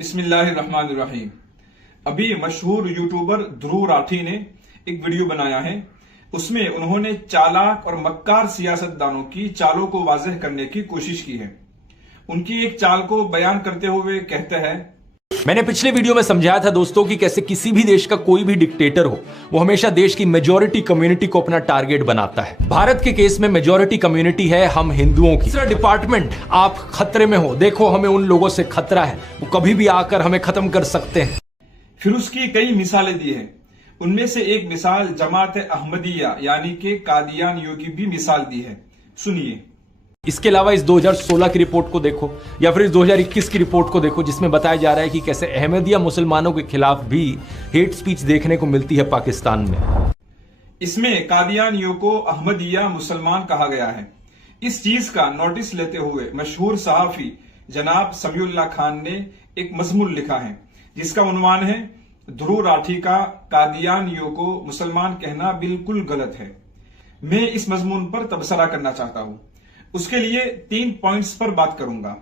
बिस्मिल्लाहिर्रहमानिर्रहीम। अभी मशहूर यूट्यूबर ध्रुव राठी ने एक वीडियो बनाया है। उसमें उन्होंने चालाक और मक्कार सियासतदानों की चालों को वाज़ेह करने की कोशिश की है। उनकी एक चाल को बयान करते हुए कहते हैं, मैंने पिछले वीडियो में समझाया था दोस्तों कि कैसे किसी भी देश का कोई भी डिक्टेटर हो वो हमेशा देश की मेजॉरिटी कम्युनिटी को अपना टारगेट बनाता है। भारत के केस में मेजॉरिटी कम्युनिटी है हम हिंदुओं की। दूसरा डिपार्टमेंट, आप खतरे में हो, देखो हमें उन लोगों से खतरा है, वो कभी भी आकर हमें खत्म कर सकते हैं। फिर उसकी कई मिसालें दी हैं। उनमें से एक मिसाल जमात अहमदिया यानी कि कादियानियों की भी मिसाल दी है। सुनिए। इसके अलावा इस 2016 की रिपोर्ट को देखो या फिर इस 2021 की रिपोर्ट को देखो, जिसमें बताया जा रहा है कि कैसे अहमदिया मुसलमानों के खिलाफ भी हेट स्पीच देखने को मिलती है पाकिस्तान में। इसमें कादियानियों को अहमदिया मुसलमान कहा गया है। इस चीज का नोटिस लेते हुए मशहूर सहाफी जनाब समीउल्लाह खान ने एक मजमून लिखा है जिसका उन्वान है, ध्रुव राठी का कादियानियों को मुसलमान कहना बिल्कुल गलत है। मैं इस मजमून पर तबसरा करना चाहता हूं। उसके लिए 3 पॉइंट्स पर बात करूंगा।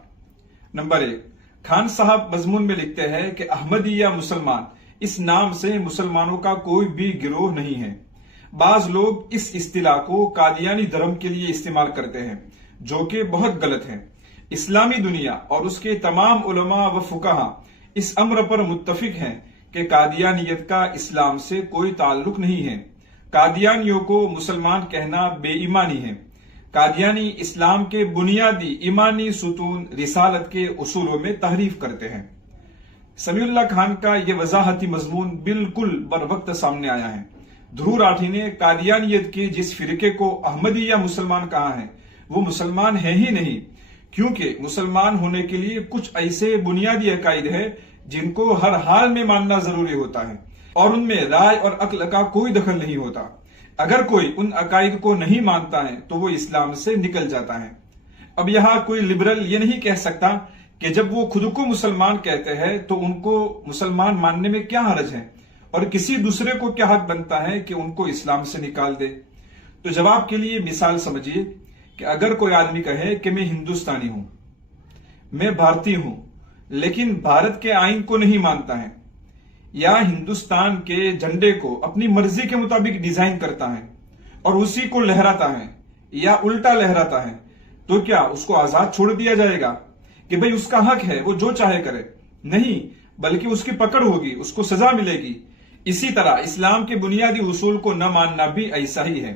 नंबर 1, खान साहब मजमून में लिखते हैं कि अहमदिया मुसलमान इस नाम से मुसलमानों का कोई भी गिरोह नहीं है। बाज लोग इस इस्तिलाह को कादियानी धर्म के लिए इस्तेमाल करते हैं, जो कि बहुत गलत है। इस्लामी दुनिया और उसके तमाम उलमा व फुकाहा इस अम्र पर मुत्तफिक हैं कि कादियानियत का इस्लाम से कोई ताल्लुक नहीं है। कादियानियों को मुसलमान कहना बेईमानी है। कादियानी इस्लाम के बुनियादी ईमानी सुतून रिसालत के उसूलों में तहरीफ करते हैं। समीउल्लाह खान का यह वजाहती मजमून बिल्कुल बर वक्त सामने आया है। ध्रुव राठी ने कादियानियत के जिस फिरके को अहमदिया मुसलमान कहा है वो मुसलमान है ही नहीं, क्योंकि मुसलमान होने के लिए कुछ ऐसे बुनियादी अकायद है जिनको हर हाल में मानना जरूरी होता है और उनमें राय और अक्ल का कोई दखल नहीं होता। अगर कोई उन अकायद को नहीं मानता है तो वो इस्लाम से निकल जाता है। अब यहां कोई लिबरल ये नहीं कह सकता कि जब वो खुद को मुसलमान कहते हैं तो उनको मुसलमान मानने में क्या हर्ज है और किसी दूसरे को क्या हक बनता है कि उनको इस्लाम से निकाल दे। तो जवाब के लिए मिसाल समझिए कि अगर कोई आदमी कहे कि मैं हिंदुस्तानी हूं, मैं भारतीय हूं, लेकिन भारत के आईन को नहीं मानता है या हिंदुस्तान के झंडे को अपनी मर्जी के मुताबिक डिजाइन करता है और उसी को लहराता है या उल्टा लहराता है, तो क्या उसको आजाद छोड़ दिया जाएगा कि भाई उसका हक है, वो जो चाहे करे? नहीं, बल्कि उसकी पकड़ होगी, उसको सजा मिलेगी। इसी तरह इस्लाम के बुनियादी उसूल को न मानना भी ऐसा ही है।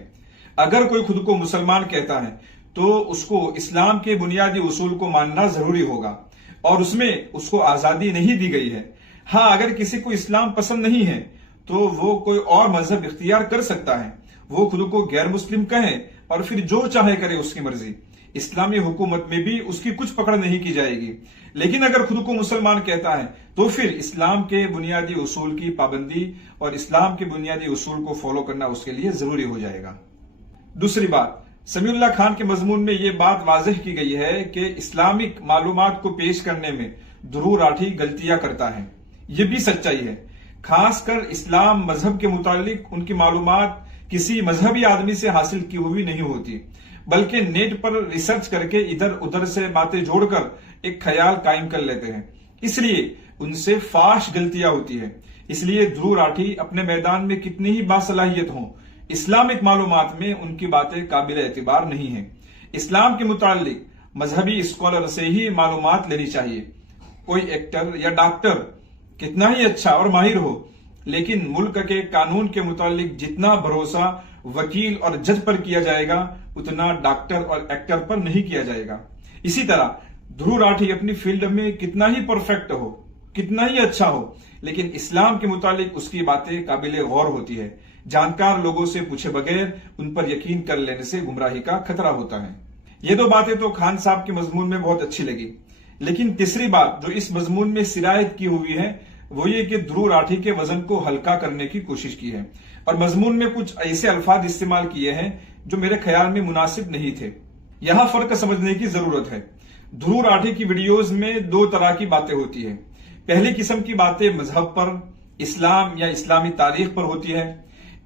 अगर कोई खुद को मुसलमान कहता है तो उसको इस्लाम के बुनियादी उसूल को मानना जरूरी होगा और उसमें उसको आजादी नहीं दी गई है। हाँ, अगर किसी को इस्लाम पसंद नहीं है तो वो कोई और मजहब इख्तियार कर सकता है। वो खुद को गैर मुस्लिम कहे और फिर जो चाहे करे, उसकी मर्जी। इस्लामी हुकूमत में भी उसकी कुछ पकड़ नहीं की जाएगी। लेकिन अगर खुद को मुसलमान कहता है तो फिर इस्लाम के बुनियादी उसूल की पाबंदी और इस्लाम के बुनियादी उसूल को फॉलो करना उसके लिए जरूरी हो जाएगा। दूसरी बात, समीउल्लाह खान के मजमून में यह बात वाज़ेह की गई है कि इस्लामिक मालूमात को पेश करने में ध्रुव राठी गलतियां करता है। यह भी सच्चाई है। खासकर इस्लाम मजहब के मुतालिक उनकी मालूमात किसी मजहबी आदमी से हासिल की हुई नहीं होती, बल्कि नेट पर रिसर्च करके इधर उधर से बातें जोड़कर एक ख्याल कायम कर लेते हैं। इसलिए उनसे फाश गलतियां होती है। इसलिए ध्रुव राठी अपने मैदान में कितनी ही बासलाहियत हों, इस्लामिक मालूमात में उनकी बातें काबिल एतबार नहीं है। इस्लाम के मुतालिक मजहबी स्कॉलर से ही मालूमात लेनी चाहिए। कोई एक्टर या डॉक्टर कितना ही अच्छा और माहिर हो, लेकिन मुल्क के कानून के मुतालिक जितना भरोसा वकील और जज पर किया जाएगा उतना डॉक्टर और एक्टर पर नहीं किया जाएगा। इसी तरह ध्रुव राठी अपनी फील्ड में कितना ही परफेक्ट हो, कितना ही अच्छा हो, लेकिन इस्लाम के मुतालिक उसकी बातें काबिल गौर होती है। जानकार लोगों से पूछे बगैर उन पर यकीन कर लेने से गुमराही का खतरा होता है। ये 2 बातें तो खान साहब के मजमून में बहुत अच्छी लगी, लेकिन तीसरी बात जो इस मजमून में सिरायत की हुई है वो ये कि ध्रुव राठी के वजन को हल्का करने की कोशिश की है और मजमून में कुछ ऐसे अल्फाज इस्तेमाल किए हैं जो मेरे ख्याल में मुनासिब नहीं थे। यहां फर्क समझने की जरूरत है। ध्रुव राठी की वीडियोस में 2 तरह की बातें होती है। पहली किस्म की बातें मजहब पर, इस्लाम या इस्लामी तारीख पर होती है।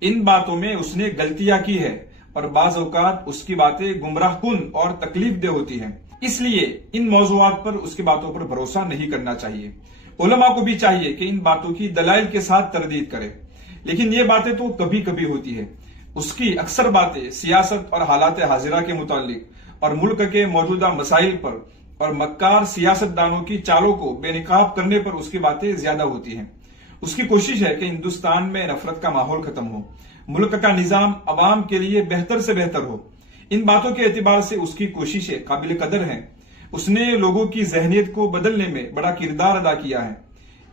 इन बातों में उसने गलतियां की है और बाज औकात उसकी बातें गुमराहकुन और तकलीफ दे होती हैं। इसलिए इन मौजूआत पर उसकी बातों पर भरोसा नहीं करना चाहिए। उलमा को भी चाहिए कि इन बातों की दलाइल के साथ तरदीद करे, लेकिन ये बातें तो कभी कभी होती है। उसकी अक्सर बातें सियासत और हालात हाजिरा के मुतालिक और मुल्क के मौजूदा मसाइल पर और मक्कार सियासतदानों की चालों को बेनकाब करने पर उसकी बातें ज्यादा होती हैं। उसकी कोशिश है कि हिंदुस्तान में नफरत का माहौल खत्म हो, मुल्क का निजाम अवाम के लिए बेहतर से बेहतर हो। इन बातों के एतबार से उसकी कोशिशें काबिल कदर हैं। उसने लोगों की जहनियत को बदलने में बड़ा किरदार अदा किया है।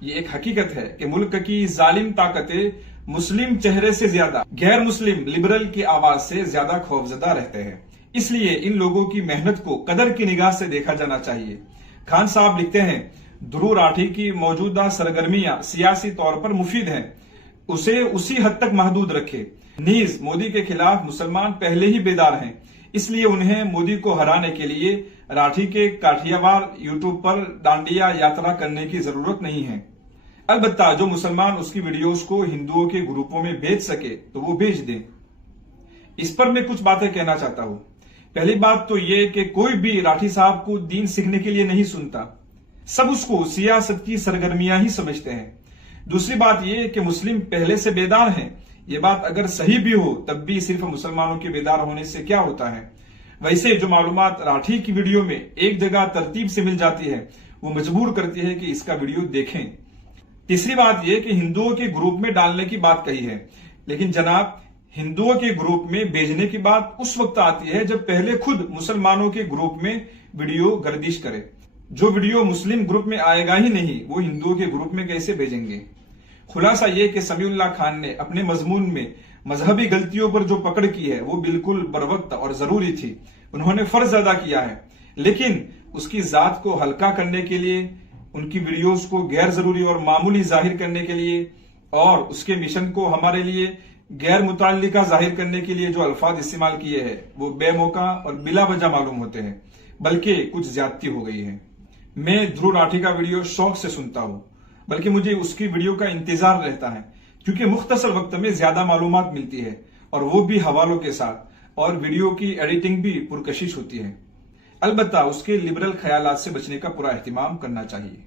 ये एक हकीकत है कि मुल्क की जालिम ताकतें मुस्लिम चेहरे से ज्यादा गैर मुस्लिम लिबरल की आवाज से ज्यादा खौफजदा रहते हैं। इसलिए इन लोगों की मेहनत को कदर की निगाह से देखा जाना चाहिए। खान साहब लिखते हैं, ध्रुव राठी की मौजूदा सरगर्मियां सियासी तौर पर मुफीद हैं, उसे उसी हद तक महदूद रखे। नीज मोदी के खिलाफ मुसलमान पहले ही बेदार हैं, इसलिए उन्हें मोदी को हराने के लिए राठी के काठियावाड़ यूट्यूब पर डांडिया यात्रा करने की जरूरत नहीं है। अलबत्ता जो मुसलमान उसकी वीडियोस को हिंदुओं के ग्रुपों में भेज सके तो वो भेज दें। इस पर मैं कुछ बातें कहना चाहता हूं। पहली बात तो ये कि कोई भी राठी साहब को दीन सीखने के लिए नहीं सुनता, सब उसको सियासत की सरगर्मियां ही समझते हैं। दूसरी बात यह कि मुस्लिम पहले से बेदार हैं। ये बात अगर सही भी हो तब भी सिर्फ मुसलमानों के बेदार होने से क्या होता है। वैसे जो मालूमात राठी की वीडियो में एक जगह तरतीब से मिल जाती है वो मजबूर करती है कि इसका वीडियो देखें। तीसरी बात यह कि हिंदुओं के ग्रुप में डालने की बात कही है, लेकिन जनाब हिंदुओं के ग्रुप में भेजने की बात उस वक्त आती है जब पहले खुद मुसलमानों के ग्रुप में वीडियो गर्दिश करे। जो वीडियो मुस्लिम ग्रुप में आएगा ही नहीं वो हिंदुओं के ग्रुप में कैसे भेजेंगे। खुलासा यह कि समीउल्लाह खान ने अपने मजमून में मजहबी गलतियों पर जो पकड़ की है वो बिल्कुल बरवक्त और जरूरी थी। उन्होंने फर्ज अदा किया है, लेकिन उसकी जात को हल्का करने के लिए, उनकी वीडियोस को गैर जरूरी और मामूली जाहिर करने के लिए और उसके मिशन को हमारे लिए गैर मुताल्लिका जाहिर करने के लिए जो अल्फाज इस्तेमाल किए हैं वो बेमौका और बिला वजह मालूम होते हैं, बल्कि कुछ ज्यादती हो गई है। मैं ध्रुव राठी का वीडियो शौक से सुनता हूं, बल्कि मुझे उसकी वीडियो का इंतजार रहता है, क्योंकि मुख्तसर वक्त में ज्यादा मालूमात मिलती है और वो भी हवालों के साथ, और वीडियो की एडिटिंग भी पुरकशिश होती है। अलबत्ता उसके लिबरल ख्यालात से बचने का पूरा एहतिमाम करना चाहिए।